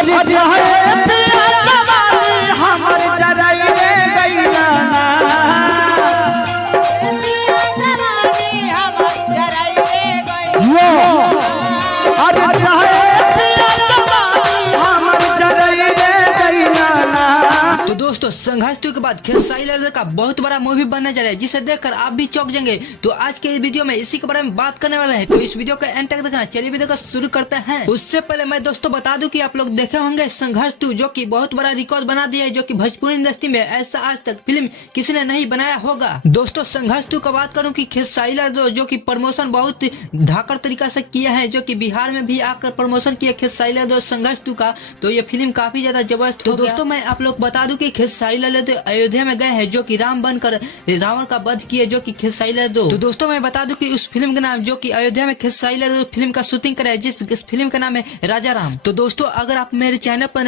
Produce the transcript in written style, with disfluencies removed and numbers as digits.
अरे चाहे पिया जवानी हमर जराइए गइला ना अरे चाहे पिया जवानी हमर जराइए गइला ना। तो दोस्तों संघर्ष 2 के बाद खेसारी लाल का बहुत बड़ा मूवी बनने जा रहा है जिसे देखकर आप भी चौंक जाएंगे। तो आज के इस वीडियो में इसी के बारे में बात करने वाले हैं, तो इस वीडियो का एंड तक देखना। चलिए वीडियो को शुरू करते हैं। उससे पहले मैं दोस्तों बता दूं कि आप लोग देखे होंगे संघर्ष 2 जो कि बहुत बड़ा रिकॉर्ड बना दिया है, जो कि भोजपुरी इंडस्ट्री में ऐसा आज तक फिल्म किसी ने नहीं बनाया होगा। दोस्तों संघर्ष 2 का बात करूँ की खेसारी लाल जो की प्रमोशन बहुत धाकर तरीका से किए हैं, जो की बिहार में भी आकर प्रमोशन किया खेसारी लाल संघर्ष 2 का। तो ये फिल्म काफी ज्यादा जबरदस्त। तो दोस्तों मैं आप लोग बता दूं कि खेसारी लाल अयोध्या में गए हैं, जो कि राम बनकर रावण का वध किए, जो कि खेसारी लाल 2। तो दोस्तों मैं बता दूं कि उस फिल्म का नाम जो कि अयोध्या में खेसारी लाल फिल्म का शूटिंग कराया, जिस फिल्म का नाम है राजा राम। तो दोस्तों अगर आप मेरे चैनल पर